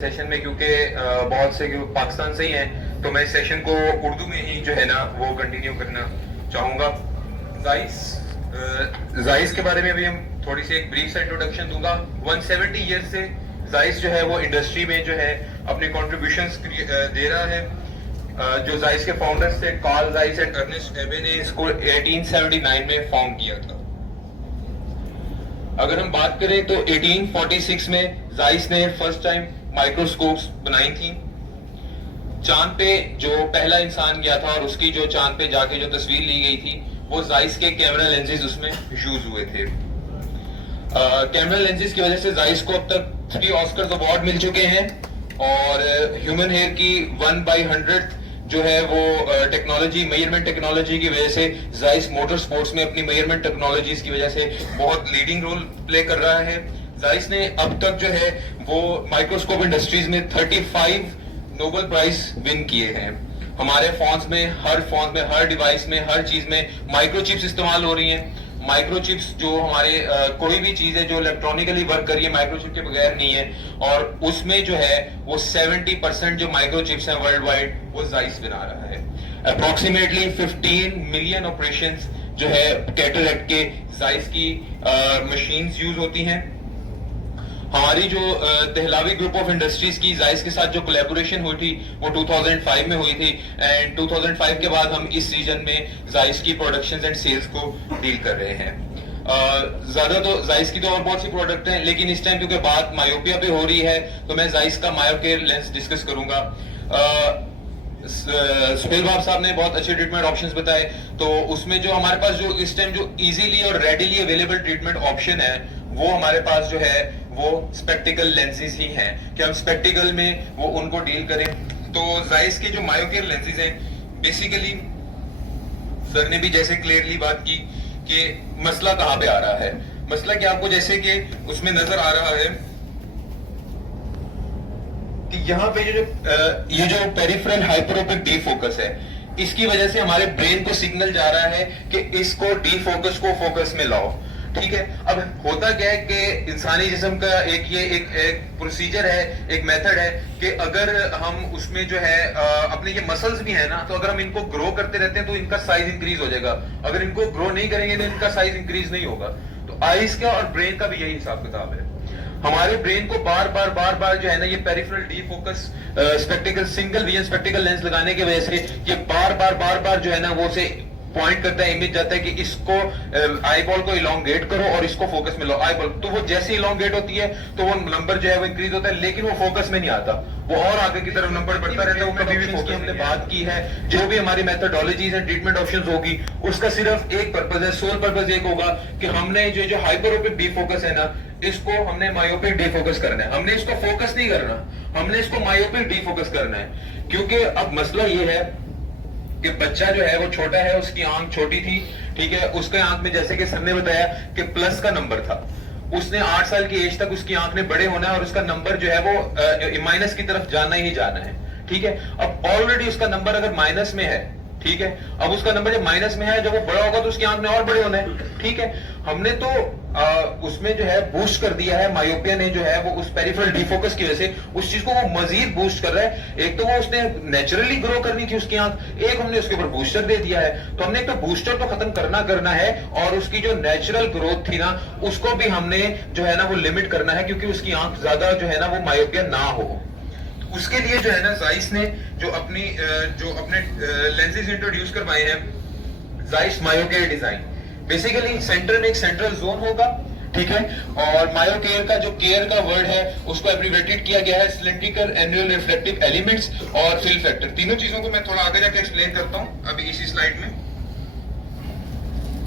Session में, क्योंकि बहुत से पाकिस्तान से ही हैं, तो मैं इस सेशन को उर्दू में ही जो है ना वो कंटिन्यू करना चाहूँगा। जाइस के बारे में भी हम थोड़ी सी एक ब्रीफ सा इंट्रोडक्शन दूंगा। 170 ईयर से जाइस जो है वो इंडस्ट्री में जो है अपने कॉन्ट्रीब्यूशंस दे रहा है। जो जाइस के फाउंडर्स थे कार्ल जाइस एंड अर्नेस्ट एबे ने इसको 1879 में फॉर्म किया था। अगर हम बात करें तो 1846 में जाइस ने फर्स्ट टाइम माइक्रोस्कोप्स बनाई थी। चांद पे जो पहला इंसान गया था और उसकी जो चांद पे जाके जो तस्वीर ली गई थी वो जाइस के कैमरा लेंसेज उसमें यूज हुए थे। कैमरा लेंसेज की वजह से जाइस को अब तक 3 ऑस्कर्स अवार्ड मिल चुके हैं और ह्यूमन हेयर की 1/100 जो है वो टेक्नोलॉजी मेजरमेंट टेक्नोलॉजी की वजह से जाइस मोटर स्पोर्ट्स में अपनी मेजरमेंट टेक्नोलॉजीज की वजह से बहुत लीडिंग रोल प्ले कर रहा है। जाइस ने अब तक जो है वो माइक्रोस्कोप इंडस्ट्रीज में 35 नोबेल प्राइज विन किए हैं। हमारे फोन्स में हर डिवाइस में हर चीज में माइक्रोचिप्स इस्तेमाल हो रही हैं। माइक्रोचिप्स जो हमारे कोई भी चीज है जो इलेक्ट्रॉनिकली वर्क कर रही है माइक्रोचिप के बगैर नहीं है, और उसमें जो है वो 70% जो माइक्रोचिप्स हैं वर्ल्ड वाइड वो जाइस बना रहा है। अप्रोक्सीमेटली 15 मिलियन ऑपरेशंस जो है कैटरैक्ट के जाइस की मशीन्स यूज होती हैं। हमारी जो दहलावी ग्रुप ऑफ इंडस्ट्रीज की जाइस के साथ जो कोलैबोरेशन हुई थी वो 2005 में हुई थी एंड 2005 के बाद हम इस रीजन में जाइस की प्रोडक्शन एंड सेल्स को डील कर रहे हैं। ज्यादा तो जाइस की तो और बहुत सी प्रोडक्ट हैं, लेकिन इस टाइम क्योंकि बात मायोपिया पे हो रही है तो मैं जाइस का मायोकेयर लेंस डिस्कस करूंगा। सुहेल बाब साहब ने बहुत अच्छे ट्रीटमेंट ऑप्शंस बताए, तो उसमें जो हमारे पास जो इस टाइम जो इजीली और रेडिली अवेलेबल ट्रीटमेंट ऑप्शन है वो हमारे पास जो है वो स्पेक्टिकल लेंसेज ही हैं कि हम स्पेक्टिकल में वो उनको डील करें। तो जाइस के जो मायोकेयर लेंसेज हैं बेसिकली सर ने भी जैसे क्लियरली बात की कि मसला कहां पे आ रहा है। मसला क्या आपको जैसे कि उसमें नजर आ रहा है कि यहाँ पे ये जो पेरिफेरल हाइपरोपिक डीफोकस है, इसकी वजह से हमारे ब्रेन को सिग्नल जा रहा है कि इसको डीफोकस को फोकस में लाओ। ठीक है, अब होता क्या है कि इंसानी जिस्म का एक प्रोसीजर है, एक मेथड है कि अगर हम उसमें जो है अपने ये मसल्स भी है ना, तो अगर हम इनको ग्रो करते रहते हैं तो इनका साइज इंक्रीज हो जाएगा। अगर इनको ग्रो नहीं करेंगे तो इनका साइज इंक्रीज नहीं होगा। तो आईज का और ब्रेन का भी यही हिसाब किताब है। हमारे ब्रेन को बार बार जो है ना ये peripheral defocus spectacle single vision spectacle lens लगाने की वजह से ये बार जो है ना वो से पॉइंट करता है, इमेज जाता है कि इसको आई बॉल को इलोंगेट करो और इसको फोकस में लो आई बॉल। तो वो जैसे इलोंगेट होती है तो वो नंबर जो है वो इंक्रीज होता है, लेकिन वो फोकस में नहीं आता, वो और आगे की तरफ नंबर बढ़ता रहता है। वो कभी भी फोकस हमने बात की है, जो भी हमारी मेथोडोलॉजीज एंड ट्रीटमेंट ऑप्शंस होगी उसका सिर्फ एक पर्पस है, सोल पर्पस एक होगा कि हमने जो हाइपरोपिक डीफोकस है ना इसको हमने मायोपिक डीफोकस करना है। हमने इसको फोकस नहीं करना, हमने इसको मायोपिक डीफोकस करना है। क्योंकि अब मसला ये है कि बच्चा जो है वो छोटा है, उसकी आंख छोटी थी, ठीक है, उसके आंख में जैसे कि सर ने बताया कि प्लस का नंबर था, उसने 8 साल की एज तक उसकी आंख ने बड़े होना है और उसका नंबर जो है वो माइनस की तरफ जाना ही जाना है। ठीक है, अब ऑलरेडी उसका नंबर अगर माइनस में है, ठीक है, अब उसका नंबर जब माइनस में है, जब वो बड़ा होगा तो उसकी आंख ने और बड़े होना है। ठीक है, हमने तो उसमें जो है बूस्ट कर दिया है, मायोपिया ने जो है वो उस पेरिफेरल डीफोकस की वजह से उस चीज को वो मजीद बूस्ट कर रहा है। एक तो वो उसने नेचुरली ग्रो करनी थी उसकी आंख, एक हमने उसके ऊपर बूस्टर दे दिया है। तो हमने एक तो बूस्टर तो खत्म करना है और उसकी जो नेचुरल ग्रोथ थी ना उसको भी हमने जो है ना वो लिमिट करना है, क्योंकि उसकी आंख ज्यादा जो है ना वो मायोपिया ना हो। उसके लिए जो है ना जाइस ने जो अपने लेंसेज इंट्रोड्यूस करवाए हैं, जाइस मायोकेयर डिजाइन। बेसिकली सेंटर में एक सेंट्रल जोन होगा, ठीक है, और मायोकेयर का जो केयर का वर्ड है उसको एब्रिविएटेड किया गया है सिलिंड्रिकल एनुअल रिफ्लेक्टिव एलिमेंट्स और फिल फैक्टर। तीनों चीजों को मैं थोड़ा आगे जाके एक्सप्लेन करता हूं अभी इसी स्लाइड में।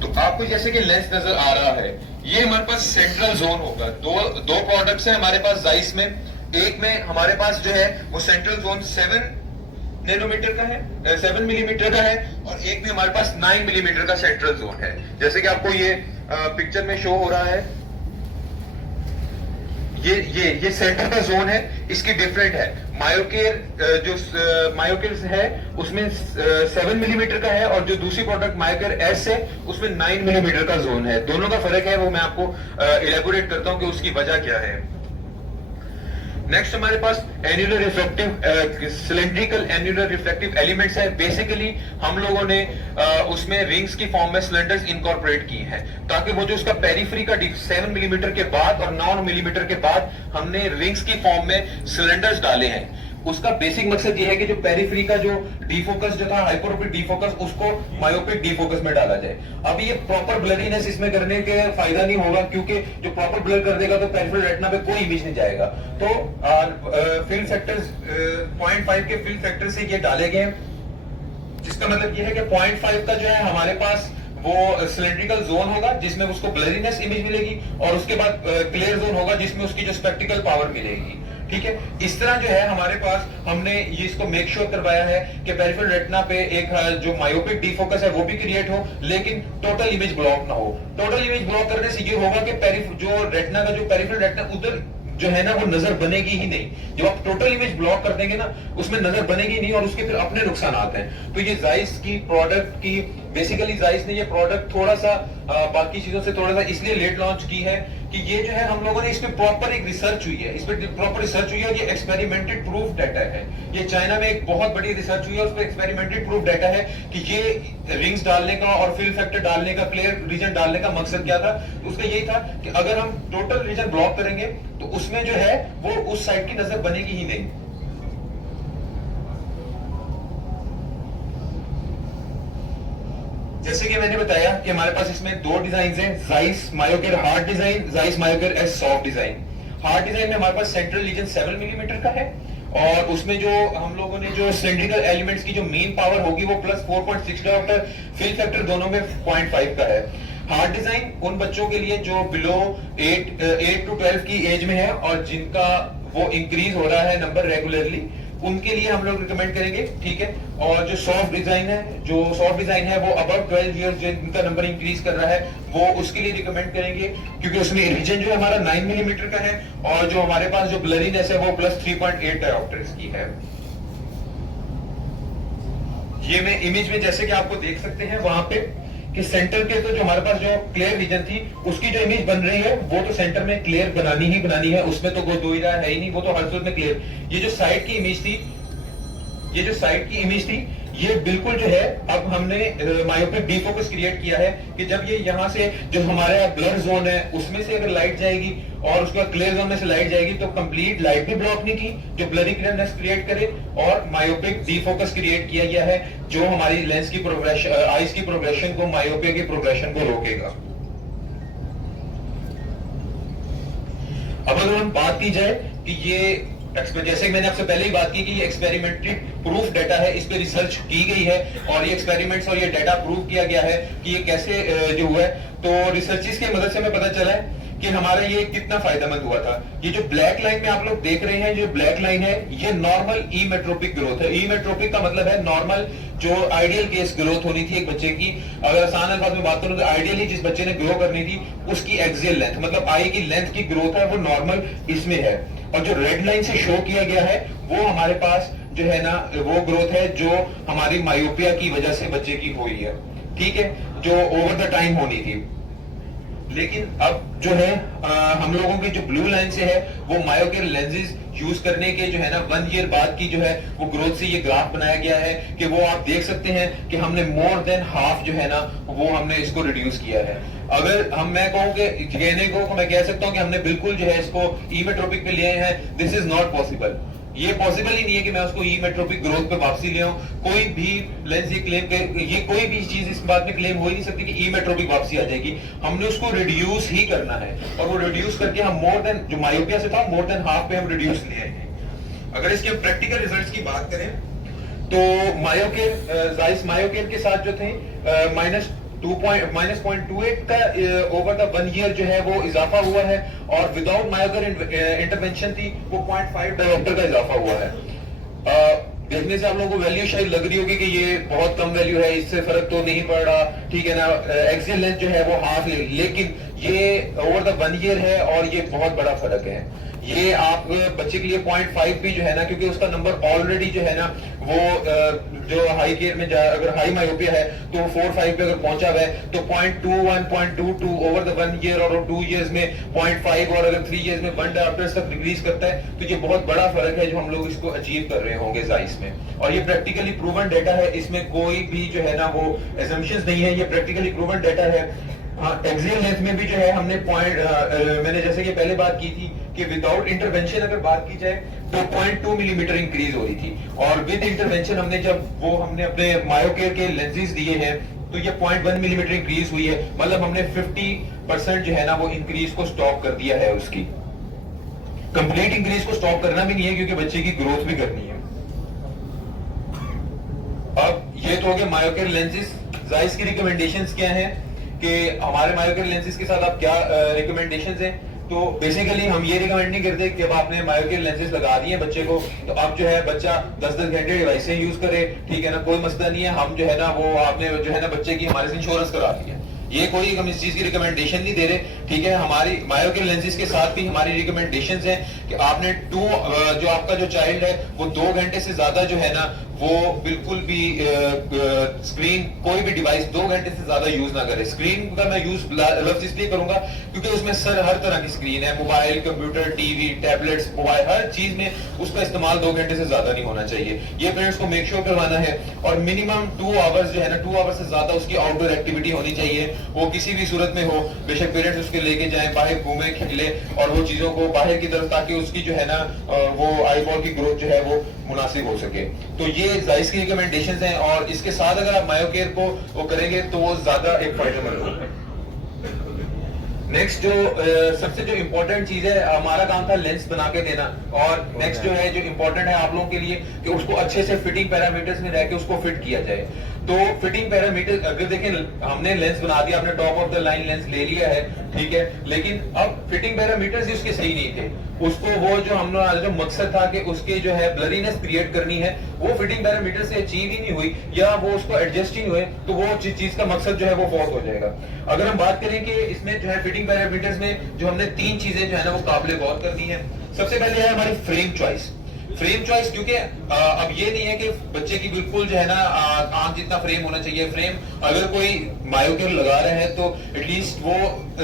तो आपको जैसे कि लेंस नजर आ रहा है, ये हमारे पास सेंट्रल जोन होगा। दो प्रोडक्ट्स हैं हमारे पास जाइस में। एक में हमारे पास जो है वो सेंट्रल जोन 7 नैनोमीटर का है, 7 मिलीमीटर का है, और एक में हमारे पास 9 मिलीमीटर का सेंट्रल जोन है। जैसे कि आपको ये पिक्चर में शो हो रहा है, ये सेंटर का जोन है, इसकी डिफरेंट है। मायोकेयर जो मायोकेयर है उसमें 7 मिलीमीटर का है, और जो दूसरी प्रोडक्ट मायोकेयर एस है उसमें 9 मिलीमीटर का जोन है। दोनों का फर्क है, वो मैं आपको इलेबोरेट करता हूं कि उसकी वजह क्या है। नेक्स्ट हमारे पास annular reflective cylindrical annular reflective elements है। बेसिकली हम लोगों ने उसमें रिंग्स की फॉर्म में सिलेंडर्स इनकॉर्पोरेट की हैं, ताकि वो जो उसका पेरिफेरी का 7 मिलीमीटर के बाद और 9 मिलीमीटर के बाद हमने रिंग्स की फॉर्म में सिलेंडर्स डाले हैं। उसका बेसिक मकसद ये है कि जो पेरिफेरी का जो डीफोकस जो था हाइपरोपिक डीफोकस, उसको मायोपिक डीफोकस में डाला जाए। अब ये प्रॉपर ब्लरीनेस इसमें करने के फायदा नहीं होगा, क्योंकि जो प्रॉपर ब्लर कर देगा तो पेरिफेरल रेटिना पे कोई इमेज नहीं जाएगा। तो फिल्म फैक्टर्स 0.5 के फिल्म फैक्टर से ये डाले गए, जिसका मतलब ये है कि 0.5 का जो है हमारे पास वो सिलेंड्रिकल जोन होगा जिसमें उसको ब्लरीनेस इमेज मिलेगी, और उसके बाद क्लियर जोन होगा जिसमें उसकी जो स्पेक्टिकल पावर मिलेगी। ठीक है, इस तरह जो है हमारे पास हमने ये इसको मेक श्योर करवाया है कि पेरिफेरल रेटिना पे एक जो मायोपिक डीफोकस है वो भी क्रिएट हो, लेकिन टोटल इमेज ब्लॉक ना हो। टोटल इमेज ब्लॉक करने से ये होगा कि जो रेटिना का जो पेरिफेरल रेटिना उधर जो है ना वो नजर बनेगी ही नहीं। जब आप टोटल इमेज ब्लॉक कर देंगे ना, उसमें नजर बनेगी नहीं, और उसके फिर अपने नुकसान आते हैं। तो ये जाइस की प्रोडक्ट की बेसिकली जाइस ने ये प्रोडक्ट थोड़ा सा बाकी चीजों से थोड़ा सा इसलिए लेट लॉन्च की है कि ये जो है हम लोगों ने इस पे प्रॉपर एक रिसर्च हुई है, इस पे प्रॉपर रिसर्च हुई है, और ये एक्सपेरिमेंटेड प्रूफ डाटा है। ये चाइना में एक बहुत बड़ी रिसर्च हुई है, उस पे एक्सपेरिमेंटेड प्रूफ डाटा है कि ये रिंग्स डालने का और फिल फैक्टर डालने का, क्लियर रीजन डालने का मकसद क्या था। उसका यही था कि अगर हम टोटल रीजन ब्लॉक करेंगे तो उसमें जो है वो उस साइड की नजर बनेगी ही नहीं। जैसे कि मैंने बताया कि हमारे पास इसमें दो डिजाइन हैं, Zeiss MyoCare hard design, Zeiss MyoCare S soft design. Hard design में हमारे पास सेंट्रल रीजन 7 मिलीमीटर का है, और उसमें जो हम लोगों ने जो सिलेंड्रिकल एलिमेंट्स की जो मेन पावर होगी वो +4.6 डायोप्टर, फिल फैक्टर दोनों में 0.5 का है। हार्ड डिजाइन उन बच्चों के लिए जो बिलो 8 to 12 की एज में है और जिनका वो इंक्रीज हो रहा है नंबर रेगुलरली, उनके लिए हम लोग रिकमेंड करेंगे। ठीक है, और जो सॉफ्ट डिजाइन है वो अबव 12 ईयर्स जिनका नंबर इंक्रीज कर रहा है वो उसके लिए रिकमेंड करेंगे, क्योंकि उसमें रीजन जो है हमारा 9 मिलीमीटर का है, और जो हमारे पास जो ब्लरीनेस है वो +3.8 डायोप्टर्स की है। ये मैं इमेज में जैसे कि आपको देख सकते हैं वहां पे कि सेंटर के तो जो हमारे पास जो क्लियर रीजन थी उसकी जो इमेज बन रही है वो तो सेंटर में क्लियर बनानी है, उसमें तो कोई दो ही राय है ही नहीं, वो तो हर सूरत में क्लियर। ये जो साइड की इमेज थी ये बिल्कुल जो है अब हमने मायोपिक डीफोकस क्रिएट किया है कि जब ये यहाँ से जो हमारा ब्लर जोन है उसमें से अगर लाइट जाएगी और उसके बाद क्लियर जोन में से लाइट जाएगी तो कंप्लीट लाइट भी ब्लॉक नहीं की, जो ब्लरी क्लियरनेस क्रिएट करे, और मायोपिक डीफोकस क्रिएट किया गया है जो हमारी लेंस की प्रोग्रेशन, आईज की प्रोग्रेशन को, मायोपिया की प्रोग्रेशन को रोकेगा। अब अगर हम बात की जाए कि ये जैसे मैंने आपसे पहले ही बात की कि ये एक्सपेरिमेंटरी प्रूफ डाटा है, इस पे रिसर्च की गई है और ये एक्सपेरिमेंट्स और ये डाटा प्रूव किया गया है कि ये कैसे जो हुआ है। तो रिसर्चेस की मदद से हमें पता चला है कि हमारा ये कितना फायदेमंद हुआ था। ये जो ब्लैक लाइन में आप लोग देख रहे हैं, जो ब्लैक लाइन है ये नॉर्मल इमेट्रोपिक ग्रोथ है। इमेट्रोपिक का मतलब है नॉर्मल जो आइडियल केस ग्रोथ होनी थी एक बच्चे की। अगर आसान अल्फाज में बात करूं तो आइडियली जिस बच्चे ने ग्रो करनी थी उसकी एक्सियल लेंथ, मतलब आई की लेंथ की ग्रोथ है वो नॉर्मल इसमें है, और जो रेड लाइन से शो किया गया है वो हमारे पास जो है ना वो ग्रोथ है जो हमारी मायोपिया की वजह से बच्चे की हुई है। ठीक है, जो ओवर द टाइम होनी थी। लेकिन अब जो है हम लोगों के जो ब्लू लाइन से है वो मायोकेयर लेंसेज यूज करने के जो है ना 1 ईयर बाद की जो है वो ग्रोथ से ये ग्राफ बनाया गया है कि वो आप देख सकते हैं कि हमने मोर देन हाफ जो है ना वो हमने इसको रिड्यूस किया है। अगर मैं कहूँ कि कहने को मैं कह सकता हूँ कि हमने बिल्कुल जो है इसको इमेट्रोपिक पे लिए हैं, दिस इज नॉट पॉसिबल। ये पॉसिबल ही नहीं है कि मैं उसको इमेट्रोपिक ग्रोथ पे वापसी ले आऊं। कोई भी लेंस ये क्लेम ये कोई भी चीज इस बात में क्लेम हो ही नहीं सकती कि इमेट्रोपिक वापसी आ जाएगी। हमने उसको रिड्यूस ही करना है, और वो रिड्यूस करके हम मोर देन जो मायोपिया से था मोर देन हाफ पे हम रिड्यूस ले आएंगे। अगर इसके प्रैक्टिकल रिजल्ट्स की बात करें तो मायोकेयर जाइस मायोकेयर के साथ जो थे -0.28 का ओवर द 1 ईयर जो है वो इजाफा हुआ है, और विदाउट मायोकेयर इंटरवेंशन थी वो 0.5 डायोप्टर का इजाफा हुआ है। देखने से आप लोगों को वैल्यू शायद लग रही होगी कि ये बहुत कम वैल्यू है, इससे फर्क तो नहीं पड़ रहा, ठीक है ना, एक्सियल लेंथ जो है वो हाफ है, लेकिन ये ओवर द 1 ईयर है और ये बहुत बड़ा फर्क है। ये आप बच्चे के लिए 0.5 भी जो है ना, क्योंकि उसका नंबर ऑलरेडी जो है ना वो जो हाई केयर में अगर हाई मायोपिया है तो 4-5 पे अगर पहुंचा हुआ है तो 0.21 0.22 ओवर द 1 ईयर और 2 इयर्स में 0.5 और अगर 3 इयर्स में 1 डायप्टर्स तक डिक्रीज करता है, तो ये बहुत बड़ा फर्क है जो हम लोग इसको अचीव कर रहे होंगे जाइस में। और ये प्रैक्टिकली प्रूवन डेटा है, इसमें कोई भी जो है ना वो assumptions नहीं है, ये प्रैक्टिकली प्रूवन डेटा है। हाँ, एक्सियल लेंथ में भी जो है हमने मैंने जैसे कि पहले बात की थी कि विदाउट इंटरवेंशन अगर बात की जाए तो 0.2 मिलीमीटर इंक्रीज हो रही थी, और विद इंटरवेंशन हमने अपने मायोकेयर के लेंसेज दिए हैं तो ये 0.1 मिलीमीटर इंक्रीज हुई है। मतलब हमने 50% जो है ना वो इंक्रीज को स्टॉप कर दिया है। उसकी कंप्लीट इंक्रीज को स्टॉप करना भी नहीं है क्योंकि बच्चे की ग्रोथ भी करनी है। अब ये तो हो गया मायोकेयर लेंसेज। जाइस की रिकमेंडेशंस क्या हैं कि हमारे मायोकेयर लेंसेज के साथ आप क्या रिकमेंडेशंस हैं। तो बेसिकली हम ये रिकमेंड नहीं करते कि अब आपने मायोकेयर लेंसेज लगा दिए बच्चे को तो अब जो है बच्चा 10-10 घंटे डिवाइस से यूज करे, ठीक है ना, कोई मसला नहीं है। हम जो है ना वो आपने जो है ना बच्चे की हमारे से इंश्योरेंस करा दी है, ये कोई हम इस चीज की रिकमेंडेशन नहीं दे रहे, ठीक है। हमारी मायोकेयर लेंसेज के साथ भी हमारी रिकमेंडेशंस हैं कि आपने जो आपका जो चाइल्ड है वो 2 घंटे से ज्यादा जो है ना वो बिल्कुल भी स्क्रीन कोई भी डिवाइस 2 घंटे से ज्यादा यूज ना करे। स्क्रीन का मैं यूज लफ्ज इसलिए करूंगा क्योंकि उसमें हर तरह की स्क्रीन है, mobile, computer, TV, tablets, mobile, हर चीज में उसका इस्तेमाल 2 घंटे से ज्यादा नहीं होना चाहिए। ये पेरेंट्स को मेक श्योर करवाना है। और मिनिमम 2 आवर्स जो है ना 2 आवर्स से ज्यादा उसकी आउटडोर एक्टिविटी होनी चाहिए, वो किसी भी सूरत में हो। बेशक पेरेंट्स उसके लेके जाए, बाहर घूमे, खेले और वो चीजों को बाहर की तरफ, ताकि उसकी जो है ना वो आई बॉल की ग्रोथ जो है वो मुनासिब हो सके। तो ये जाइस की रिकमेंडेशंस हैं और इसके साथ अगर आप मायोकेयर को वो करेंगे तो वो ज्यादा एक फायदेमंद होगा। नेक्स्ट जो सबसे जो इम्पोर्टेंट चीज है, हमारा काम था लेंस बना के देना, और नेक्स्ट जो है जो इम्पोर्टेंट है आप लोगों के लिए कि उसको अच्छे से फिटिंग पैरामीटर्स में रह के उसको फिट किया जाए। तो फिटिंग पैरामीटर अगर देखें, हमने लेंस बना दिया, हमने top of the line lens ले लिया है, ठीक है, लेकिन अब फिटिंग पैरामीटर्स ही उसके सही नहीं थे। उसको वो जो हमने जो मकसद था कि उसके जो है ब्लरीनेस क्रिएट करनी है वो फिटिंग पैरामीटर से अचीव ही नहीं हुई, या वो उसको एडजस्ट ही नहीं हुए, तो वो चीज का मकसद जो है वो फॉल्स हो जाएगा। अगर हम बात करें कि इसमें जो है फिटिंग पैरामीटर्स में जो हमने 3 चीजें जो है ना वो काबिल गौर कर दी है। सबसे पहले है हमारी फ्रेम चॉइस। फ्रेम चॉइस, क्योंकि अब ये नहीं है कि बच्चे की बिल्कुल जो है ना आंख जितना फ्रेम होना चाहिए। फ्रेम अगर कोई मायोकेयर लगा रहे हैं तो एटलीस्ट वो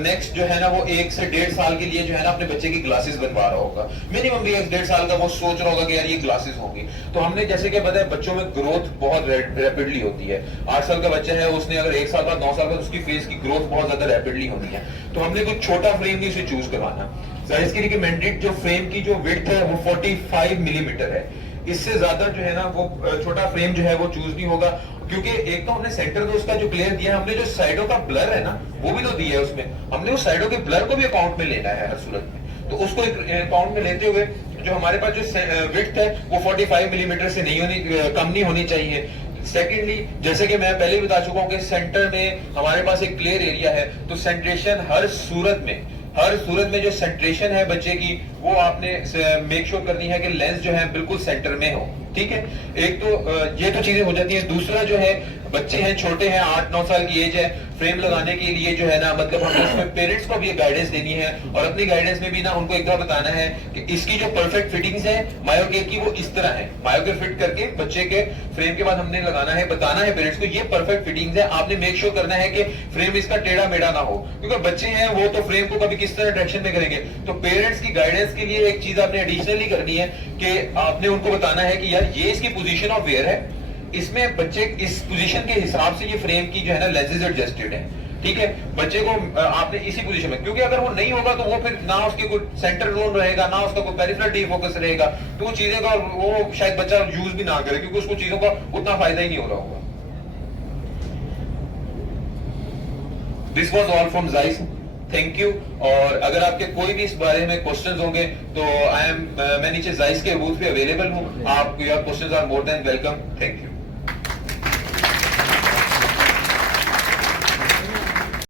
नेक्स्ट जो है ना वो 1 से 1.5 साल के लिए जो है ना अपने बच्चे की ग्लासेस बनवा रहा होगा। मिनिमम भी 1-1.5 साल का वो सोच रहा होगा कि यार ये ग्लासेस होंगी। तो हमने जैसे कि पता है बच्चों में ग्रोथ बहुत रैपिडली होती है। 8 साल का बच्चा है, उसने अगर 1 साल बाद 9 साल बाद उसकी फेस की ग्रोथ बहुत ज्यादा रैपिडली होनी है, तो हमने कोई छोटा फ्रेम भी उसे चूज करवाना। जाइस की रिकमेंडेड जो फ्रेम की जो विड्थ है वो 45 मिलीमीटर है। इससे ज्यादा जो है ना वो छोटा फ्रेम जो है वो चूज नहीं होगा, क्योंकि एक तो हमने सेंटर तो उसका जो क्लियर दिया, हमने जो साइडों का ब्लर है ना वो भी तो दिया है उसमें, हमने उस साइडों के ब्लर को भी अकाउंट में लेना है हर सूरत में। तो उसको अकाउंट में लेते हुए जो हमारे पास जो विड्थ है वो 45 मिलीमीटर से नहीं होनी, कम नहीं होनी चाहिए। सेकेंडली, जैसे कि मैं पहले भी बता चुका हूं कि सेंटर में हमारे पास एक क्लियर एरिया है, तो सेंट्रेशन हर सूरत में जो सेंट्रेशन है बच्चे की वो आपने मेक श्योर करनी है कि लेंस जो है बिल्कुल सेंटर में हो, ठीक है। एक तो ये तो चीजें हो जाती है। दूसरा जो है बच्चे हैं, छोटे हैं, 8-9 साल की एज है, फ्रेम लगाने के लिए जो है ना मतलब हमें इसमें पेरेंट्स को भी गाइडेंस देनी है, और अपनी गाइडेंस में भी ना उनको एक दफा बताना है कि इसकी जो परफेक्ट फिटिंग्स है मायोकेयर की वो इस तरह है। मायोकेयर फिट करके बच्चे के फ्रेम के बाद हमने लगाना है, बताना है पेरेंट्स को ये परफेक्ट फिटिंग्स है। आपने मेक श्योर करना है कि फ्रेम इसका टेढ़ा मेढ़ा ना हो, क्योंकि बच्चे हैं वो तो फ्रेम को कभी किस तरह डायरेक्शन में करेंगे। तो पेरेंट्स की गाइडेंस के लिए एक चीज आपने एडिशनली करनी है कि आपने उनको बताना है कि यार ये इसकी पोजीशन ऑफ वेयर है, इसमें बच्चे इस पोजीशन के हिसाब से ये फ्रेम की जो है ना लेंसेज एडजस्टेड है, ठीक है। बच्चे को आपने इसी पोजीशन में, क्योंकि अगर वो नहीं होगा तो वो फिर ना उसके कोई सेंटर जोन रहेगा, ना उसका कोई पेरिफेरल डी फोकस रहेगा, तो वो चीजें का वो शायद बच्चा यूज भी ना करे, क्योंकि उसको चीजों का उतना फायदा ही नहीं हो रहा होगा। This was all from Zeiss, thank you. और अगर आपके कोई भी इस बारे में क्वेश्चंस होंगे तो मैं नीचे जाइस के बूथ पे अवेलेबल हूँ, आप your questions are more than welcome. Thank you.